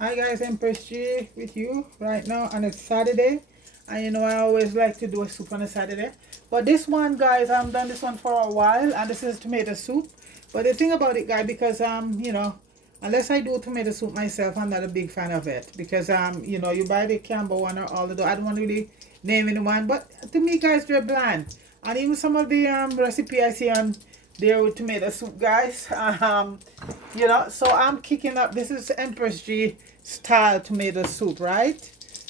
Hi guys, Empress G with you right now, and it's Saturday. And you know I always like to do a soup on a Saturday. But this one, guys, I've done this one for a while, and this is tomato soup. But the thing about it, guys, because you know, unless I do tomato soup myself, I'm not a big fan of it. Because you know, you buy the Campbell one or all the I don't want to really name anyone, but to me, guys, they're bland. And even some of the recipe I see on there with tomato soup, guys. You know, so I'm kicking up. This is Empress G style tomato soup, right?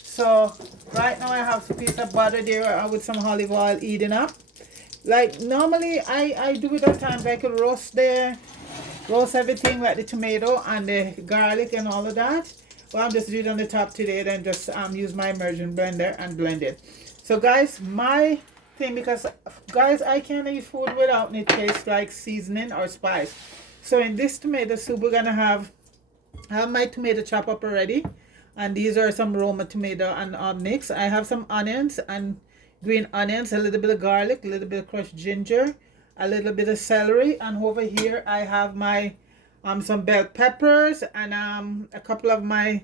So right now I have a piece of butter there with some olive oil eating up. Like normally I do it at times. I could roast everything like the tomato and the garlic and all of that. But I'm just doing it on the top today, then just use my immersion blender and blend it. So guys, my thing, because guys, I can't eat food without it taste like seasoning or spice. So in this tomato soup, we're gonna have my tomato chop up already, and these are some Roma tomato and mix. I have some onions and green onions, a little bit of garlic, a little bit of crushed ginger, a little bit of celery, and over here I have my some bell peppers and a couple of my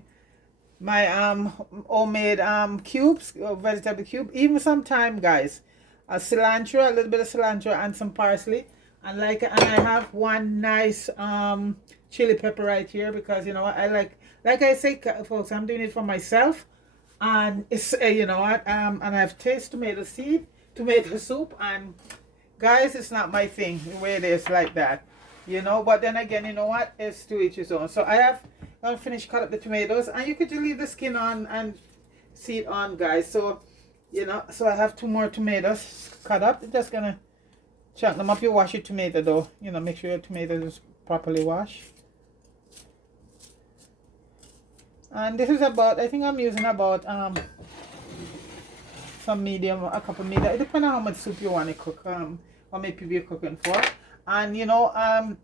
homemade cubes, vegetable cube, even some thyme, guys, cilantro, a little bit of cilantro and some parsley, and I have one nice chili pepper right here, because you know what, I like I say, folks, I'm doing it for myself, and it's you know what, and I've tasted tomato soup, and guys, it's not my thing the way it is like that, you know. But then again, you know what, it's to each his own. So I'll finish cut up the tomatoes, and you could just leave the skin on and see it on, guys. So you know, so I have two more tomatoes cut up. I'm just gonna chunk them up. You wash your tomato though, you know, make sure your tomatoes is properly washed. And this is about, I think I'm using about some medium, a couple medium. It depends on how much soup you want to cook, how many people you're cooking for. And you know, I'm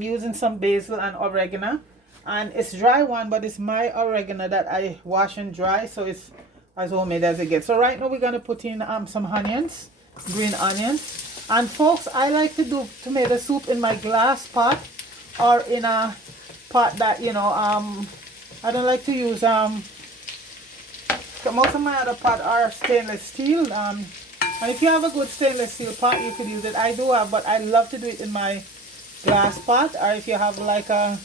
using some basil and oregano, and it's dry one, but it's my oregano that I wash and dry, so it's as homemade as it gets. So right now we're gonna put in some onions, green onions. And folks, I like to do tomato soup in my glass pot, or in a pot that, you know, I don't like to use most of my other pot are stainless steel, and if you have a good stainless steel pot, you could use it. I do have, but I love to do it in my glass pot, or if you have like a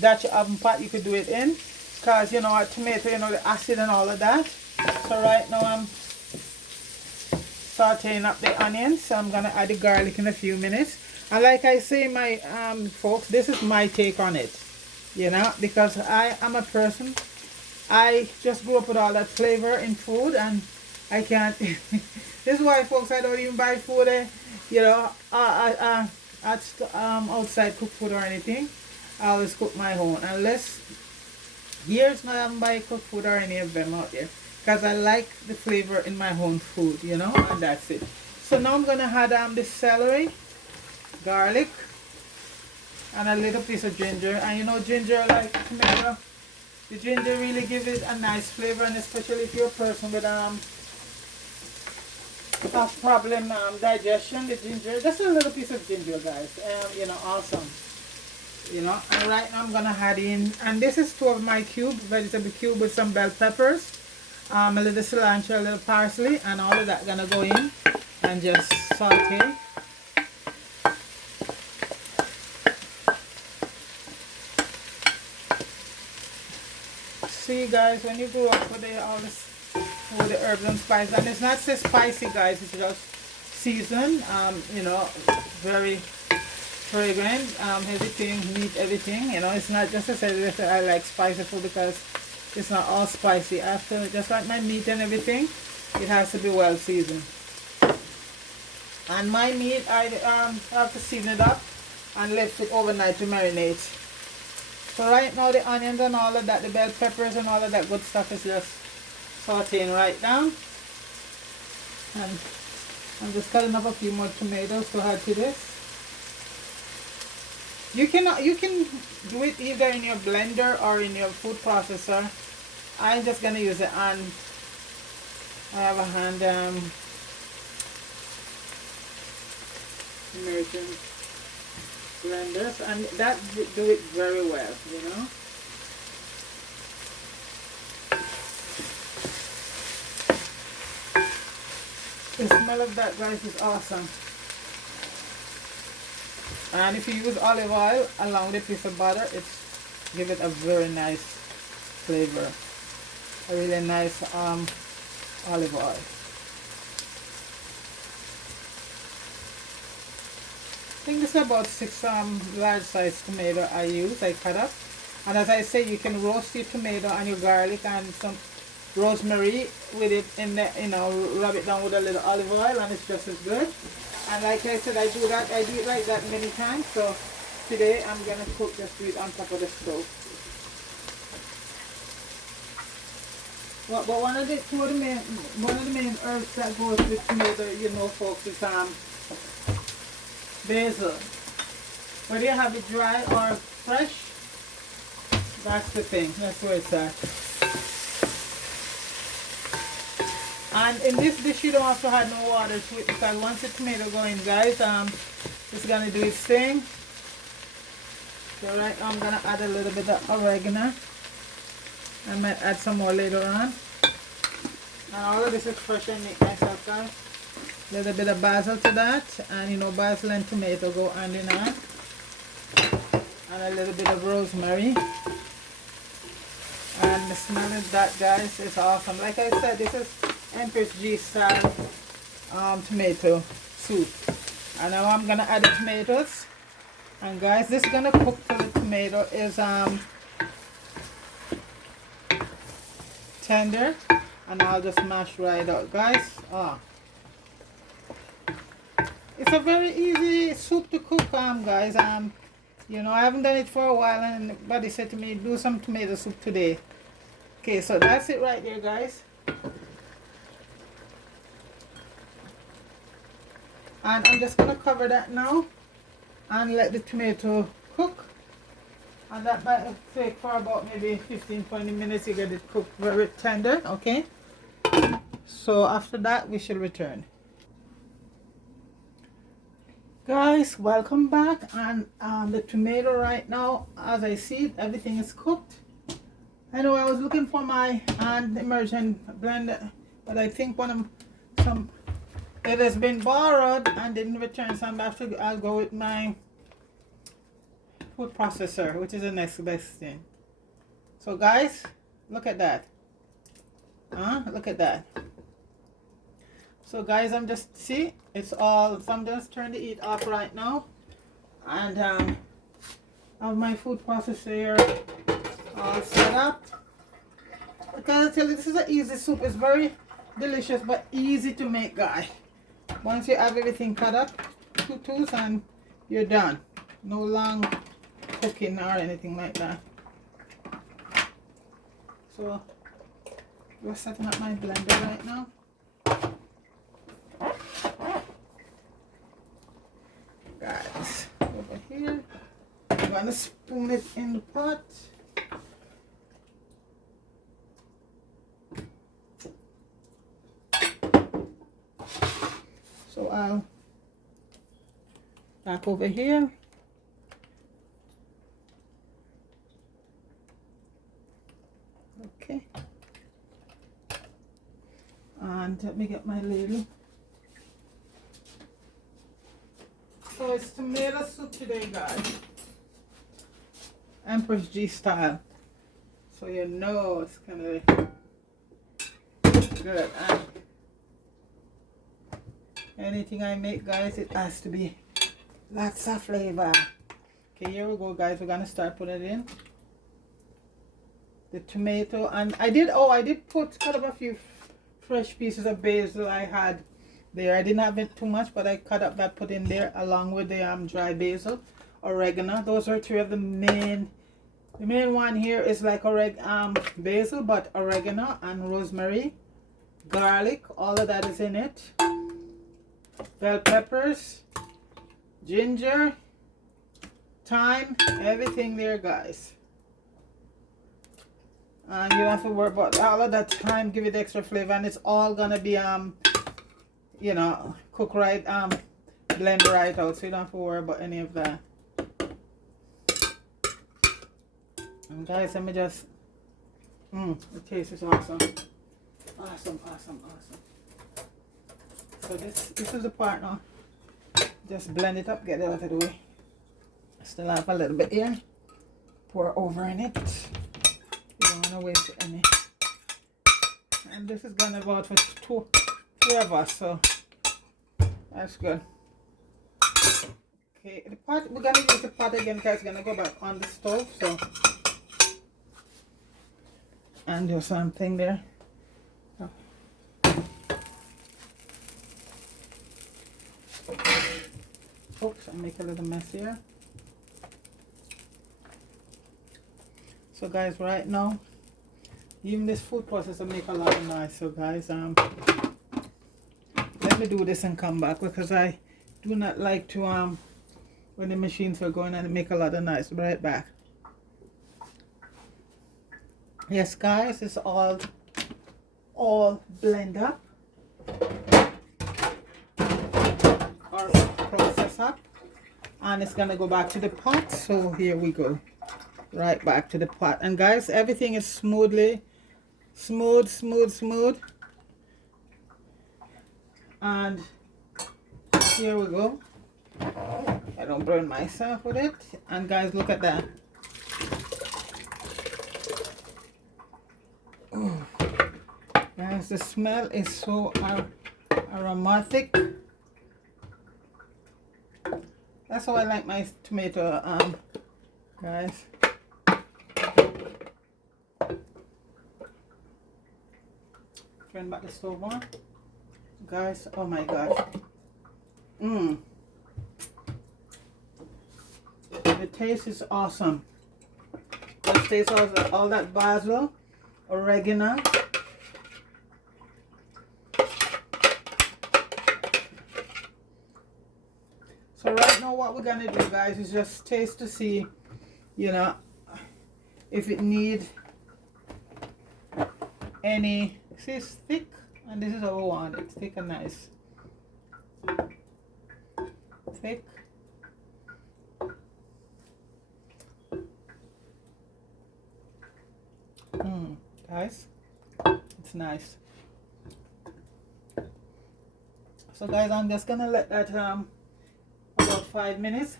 Dutch oven pot, you could do it in, because you know, a tomato, you know, the acid and all of that. So right now I'm sauteing up the onions, so I'm gonna add the garlic in a few minutes. And like I say, my folks, this is my take on it, you know, because I am a person, I just grew up with all that flavor in food, and I can't this is why, folks, I don't even buy food, you know, outside cooked food or anything. I always cook my own, unless years now I haven't buy cooked food or any of them out there, because I like the flavor in my own food, you know, and that's it. So now I'm gonna add the celery, garlic, and a little piece of ginger. And you know, ginger, like tomato, the ginger really gives it a nice flavor, and especially if you're a person with a problem digestion, the ginger, just a little piece of ginger, guys, you know, awesome, you know. And right now I'm gonna add in, and this is two of my vegetable cube with some bell peppers, a little cilantro, a little parsley, and all of that gonna go in and just saute. See, guys, when you grow up with all the herbs and spices, and it's not so spicy, guys, it's just seasoned, you know, very fragrant, everything, meat, everything, you know. It's not just as I like spicy food, because it's not all spicy. After, just like my meat and everything, it has to be well seasoned. And my meat, I have to season it up and let it overnight to marinate. So right now the onions and all of that, the bell peppers and all of that good stuff is just sauteing right now. And I'm just cutting up a few more tomatoes to add to this. You can do it either in your blender or in your food processor. I'm just gonna use it, and I have a hand immersion blenders, and that do it very well, you know. The smell of that, guys, is awesome. And if you use olive oil along with a piece of butter, it's give it a very nice flavor. A really nice olive oil. I think this is about 6 large size tomato I cut up. And as I say, you can roast your tomato and your garlic and some rosemary with it in the, you know, rub it down with a little olive oil, and it's just as good. And like I said, I do it like that many times. So today I'm gonna cook, just do it on top of the stove. Well, but one of the main herbs that goes with tomato, you know, folks, is basil. Whether you have it dry or fresh, that's the thing. That's where it's at. And in this dish, you don't have to add no water to it, because once the tomato go in, guys, it's gonna do its thing. So right now I'm gonna add a little bit of oregano. I might add some more later on. And all of this is fresh and neat myself, guys. A little bit of basil to that, and you know, basil and tomato go hand in hand. And a little bit of rosemary. And the smell of that, guys, is awesome. Like I said, this is Empress G style tomato soup. And now I'm gonna add the tomatoes. And guys, this is gonna cook till the tomato is tender, and I'll just mash right out, guys. It's a very easy soup to cook, guys. You know, I haven't done it for a while, and buddy said to me, do some tomato soup today. Okay, so that's it right there, guys. And I'm just gonna cover that now and let the tomato cook. And that might take for about maybe 15-20 minutes. You get it cooked very tender, okay? So after that, we shall return. Guys, welcome back. And the tomato right now, as I see it, everything is cooked. I know I was looking for my Immersion blender, but I think it has been borrowed and didn't return, so I'll go with my food processor, which is the next best thing. So guys, look at that. Look at that. So guys, I'm just, see, it's all, so I'm just turning the heat off right now, and I have my food processor all set up. I gotta tell you, this is an easy soup. It's very delicious but easy to make, guys. Once you have everything cut up, 2 tools, and you're done. No long cooking or anything like that. So we're setting up my blender right now. Guys, over here, I'm gonna spoon it in the pot. So I'll back over here. Okay. And let me get my ladle. So it's tomato soup today, guys. Empress G style. So you know it's gonna be good. And anything I make, guys, it has to be lots of flavor. Okay, here we go, guys. We're gonna start putting it in. The tomato, and I did cut up a few fresh pieces of basil I had there. I didn't have it too much, but I cut up that, put in there along with the dry basil, oregano. Those are 3 of the main. The main one here is like basil, but oregano and rosemary, garlic, all of that is in it. Bell peppers, ginger, thyme, everything there, guys. And you don't have to worry about all of that thyme, give it extra flavor, and it's all gonna be you know, cook right, blend right out, so you don't have to worry about any of that. And guys, let me just, the taste is awesome. Awesome, awesome, awesome. So this is the part now. Just blend it up, get it out of the way. Still have a little bit here. Pour over in it. You don't want to waste any. And this is gonna go out for 3 of us, so that's good. Okay, the pot, we're gonna use the pot again because it's gonna go back on the stove, so. And do something there. Oh. Oops, I make a little mess here. So guys, right now, even this food processor make a lot of noise. So guys, let me do this and come back because I do not like to when the machines are going and make a lot of noise. Right back. Yes guys, it's all blend up or process up, and it's gonna go back to the pot. So here we go, right back to the pot. And guys, everything is smooth. And here we go. I don't burn myself with it. And guys, look at that. Oh. Guys, the smell is so aromatic. That's how I like my tomato, guys. Turn back the stove on. Guys, oh my gosh. The taste is awesome. The taste of all that basil, oregano. So right now what we're gonna do, guys, is just taste to see, you know, if it needs any. See, it's thick, and this is how we want it. Thick and nice. Thick. Guys, it's nice. So guys, I'm just gonna let that about 5 minutes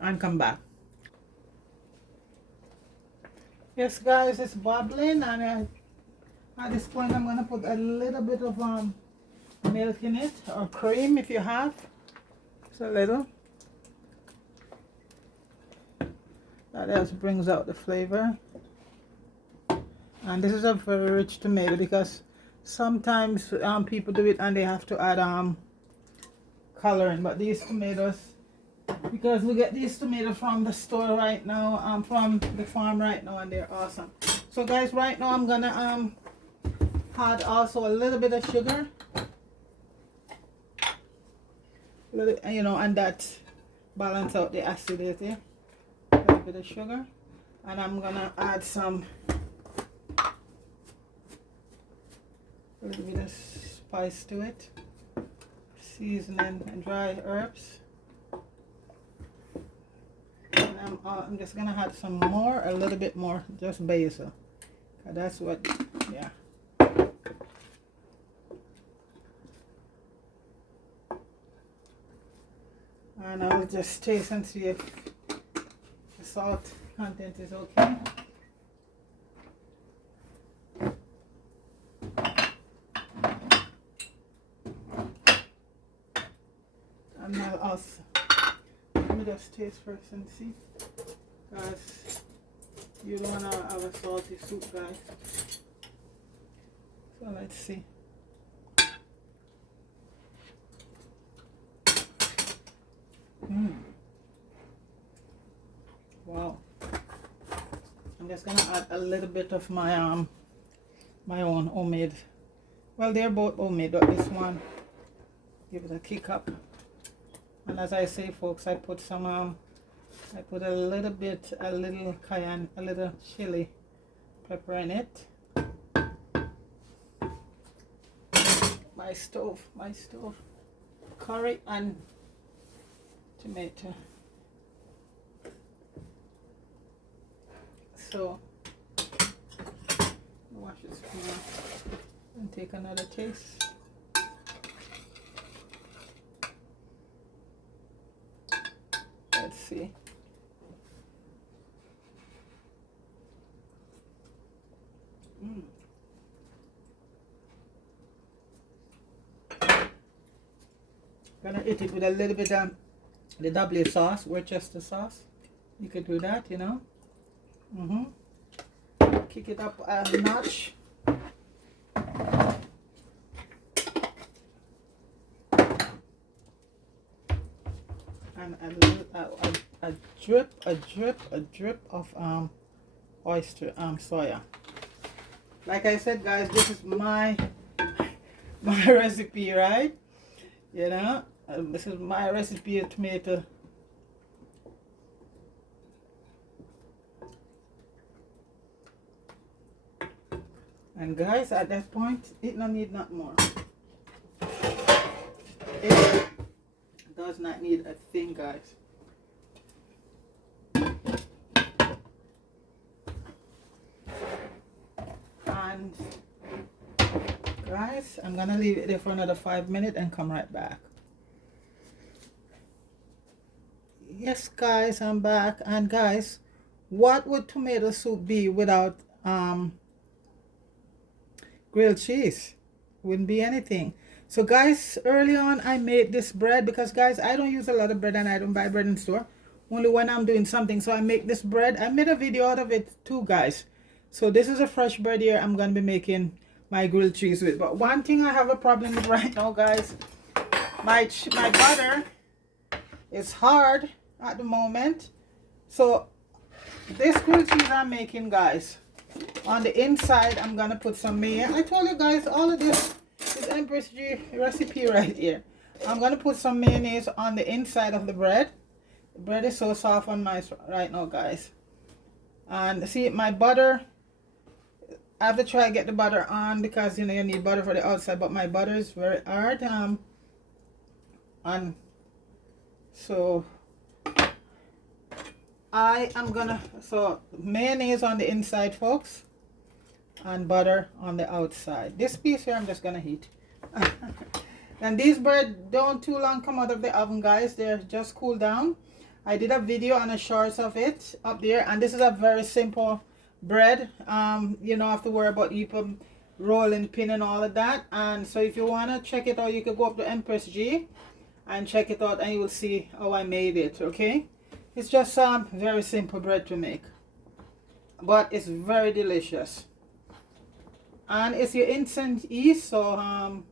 and come back. Yes guys, it's bubbling, and at this point I'm gonna put a little bit of milk in it, or cream if you have. Just a little. That just brings out the flavor. And this is a very rich tomato because sometimes people do it and they have to add coloring, but these tomatoes, because we get these tomatoes from the store right now, from the farm right now, and they're awesome. So guys, right now I'm gonna add also a little bit of sugar, you know, and that balance out the acidity. A little bit of sugar, and I'm gonna add some. A little bit of spice to it, seasoning and dry herbs, and I'm just gonna add some more, a little bit more, just basil. That's what, yeah. And I'll just taste and see if the salt content is okay. And I'll also, let me just taste first and see, because you don't want to have a salty soup, guys. So let's see. Wow. I'm just gonna add a little bit of my my own homemade. Well, they're both homemade, but this one give it a kick up. And as I say, folks, I put some I put a little cayenne, a little chili pepper in it. My stove, curry and tomato. So wash this now and take another taste. see. Gonna eat it with a little bit of the W sauce, Worcester sauce. You could do that, you know. Kick it up a notch. And a drip of oyster soya. Like I said, guys, this is my recipe, right? You know, this is my recipe of tomato. And guys, at that point, it don't need not more. It does not need a thing, guys. And guys, I'm gonna leave it there for another 5 minutes and come right back. Yes, guys, I'm back. And guys, what would tomato soup be without grilled cheese? Wouldn't be anything. So guys, early on I made this bread because guys, I don't use a lot of bread and I don't buy bread in store, only when I'm doing something. So I make this bread. I made a video out of it too, guys. So this is a fresh bread here I'm gonna be making my grilled cheese with. But one thing I have a problem with right now, guys, my butter is hard at the moment. So this grilled cheese I'm making, guys, on the inside I'm gonna put some mayo. I told you guys, all of this is Empress G recipe right here. I'm gonna put some mayonnaise on the inside of the bread. The bread is so soft on my right now, guys. And see, my butter, I have to try to get the butter on because you know you need butter for the outside, but my butter is very hard. And so I am gonna, so mayonnaise on the inside, folks, and butter on the outside. This piece here I'm just gonna heat. And these bread don't too long come out of the oven, guys. They're just cool down. I did a video on the shorts of it up there, and this is a very simple bread. You don't have to worry about you rolling pin and all of that. And so if you want to check it out, you can go up to Empress G and check it out, and you will see how I made it. Okay, it's just very simple bread to make, but it's very delicious, and it's your instant yeast, so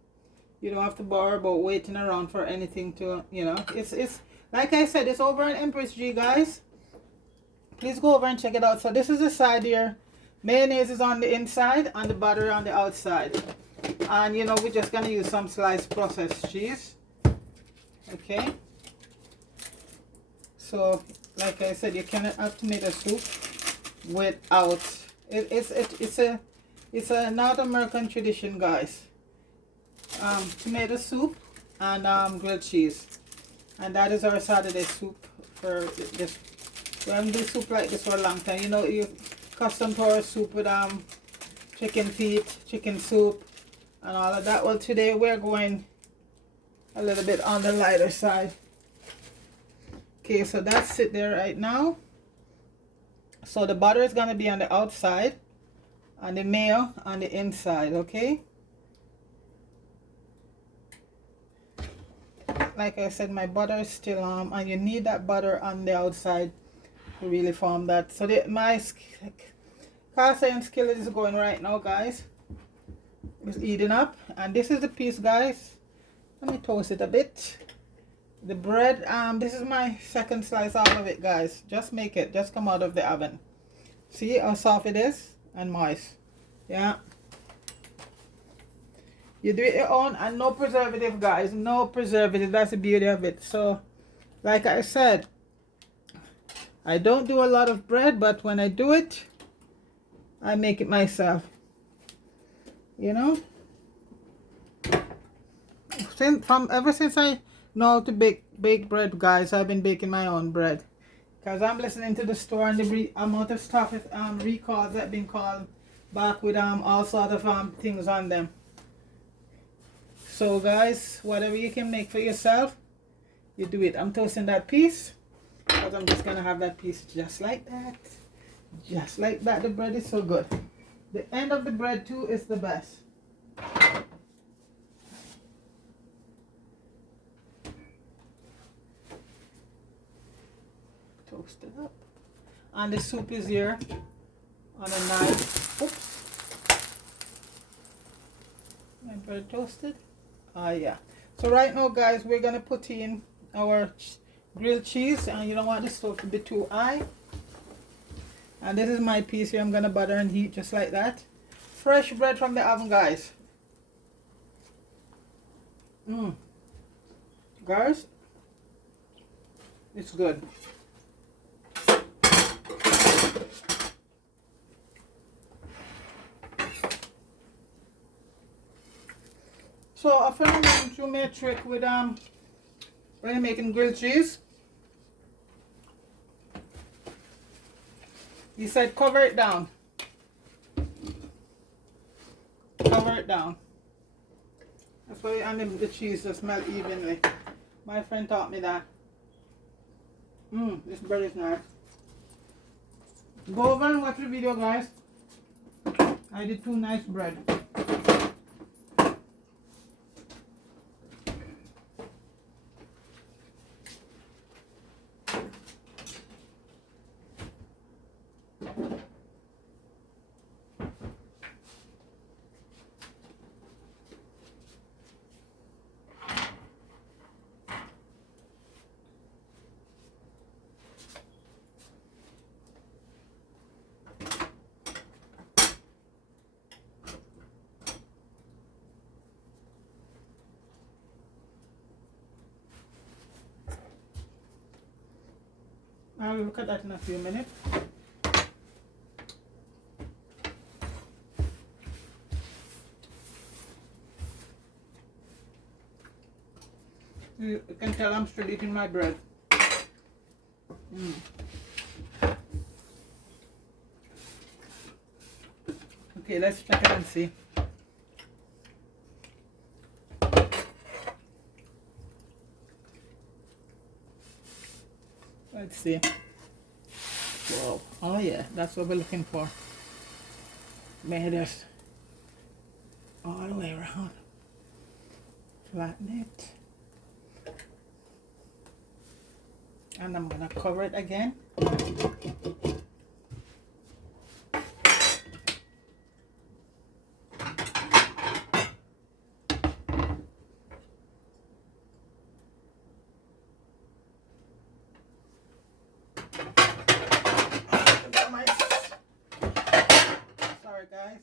you don't have to bother about waiting around for anything to, you know, it's like I said, it's over on Empress G, guys. Please go over and check it out. So this is the side here. Mayonnaise is on the inside and the butter on the outside. And you know, we're just gonna use some sliced processed cheese. Okay. So like I said, you cannot have tomato soup without it's a North American tradition, guys. Tomato soup and grilled cheese. And that is our Saturday soup for this. We haven't done soup like this for a long time. You know, you custom to our soup with chicken feet, chicken soup, and all of that. Well, today we're going a little bit on the lighter side. Okay, so that's it there right now. So the butter is gonna be on the outside, and the mayo on the inside. Okay. Like I said, my butter is still and you need that butter on the outside to really form that. So my cast iron skillet is going right now, guys. It's heating up, and this is the piece, guys. Let me toast it a bit. The bread, this is my second slice out of it, guys. Just make it, just come out of the oven. See how soft it is and moist. Yeah. You do it your own, and no preservative, guys. No preservative. That's the beauty of it. So, like I said, I don't do a lot of bread, but when I do it, I make it myself. You know? Ever since I know how to bake bread, guys, I've been baking my own bread. Because I'm listening to the store, and the amount of stuff with recalls that been called back with all sort of things on them. So guys, whatever you can make for yourself, you do it. I'm toasting that piece, But I'm just gonna have that piece just like that. Just like that. The bread is so good. The end of the bread too is the best. Toast it up. And the soup is here on a knife. Oops. My bread toasted. Yeah. So right now, guys, we're gonna put in our grilled cheese, and you don't want the stove to be too high. And this is my piece here. I'm gonna butter and heat just like that. Fresh bread from the oven, guys. Guys, it's good. So a friend of mine showed me a trick with when you're making grilled cheese. He said cover it down. Cover it down. That's why the cheese just melt evenly. My friend taught me that. This bread is nice. Go over and watch the video, guys. I did 2 nice bread. I'll look at that in a few minutes. You can tell I'm still eating my bread. Okay, let's check it and see. Let's see. Whoa. Oh yeah, that's what we're looking for. Made this all the way around. Flatten it. And I'm gonna cover it again. Sorry guys.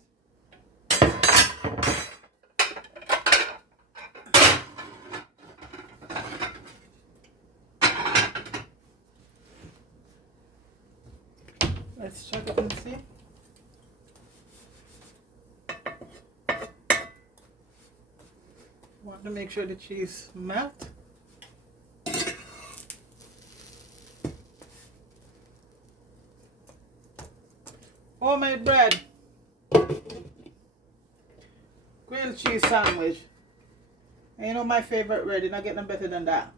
Let's check it and see. Want to make sure the cheese melt. Homemade bread. Grilled cheese sandwich. And you know my favorite bread, you're not getting better than that.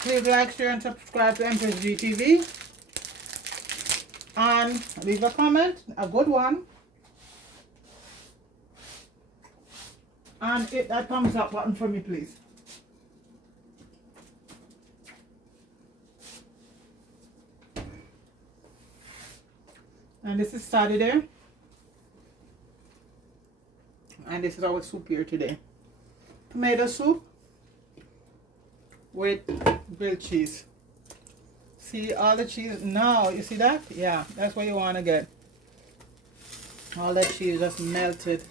Please like, share, and subscribe to Empress GTV. And leave a comment, a good one. And hit that thumbs up button for me, please. And this is Saturday. And this is our soup here today. Tomato soup with grilled cheese. See all the cheese? Now, you see that? Yeah, that's what you want to get. All that cheese just melted.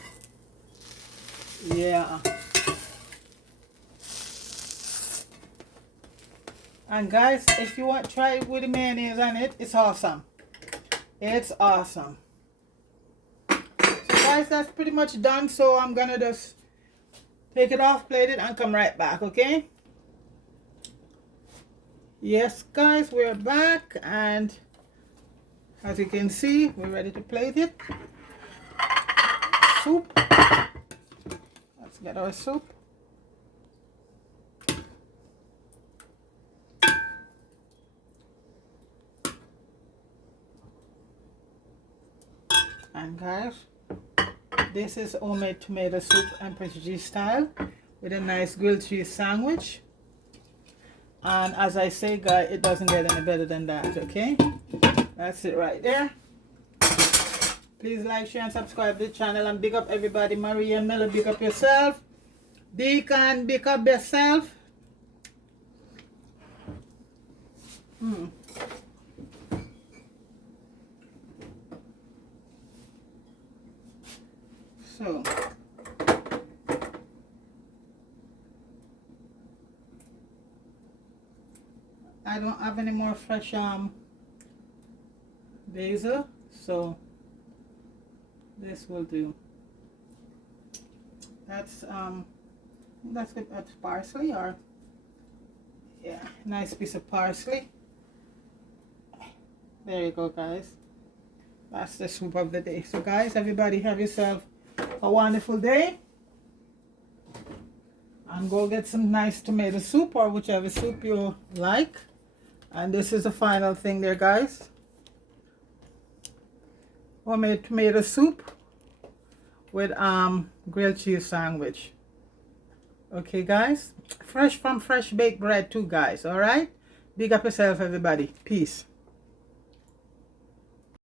Yeah. And guys, if you want to try it with the mayonnaise on it, it's awesome. It's awesome. So guys, that's pretty much done. So I'm gonna just take it off, plate it, and come right back, okay? Yes guys, we're back, and as you can see, we're ready to plate it. Soup. Let's get our soup. And guys, this is homemade tomato soup Empress G style with a nice grilled cheese sandwich. And as I say, guys, it doesn't get any better than that, okay? That's it right there. Please like, share, and subscribe to the channel. And big up everybody. Marie and Melo, big up yourself. Deacon, big up yourself. So, I don't have any more fresh basil, so this will do. That's good. That's parsley, or yeah, nice piece of parsley. There you go, guys. That's the soup of the day. So guys, everybody have yourself a wonderful day, and go get some nice tomato soup or whichever soup you like. And this is the final thing there, guys. Homemade tomato soup with grilled cheese sandwich. Okay, guys, fresh from fresh baked bread too, guys. All right, big up yourself, everybody. Peace.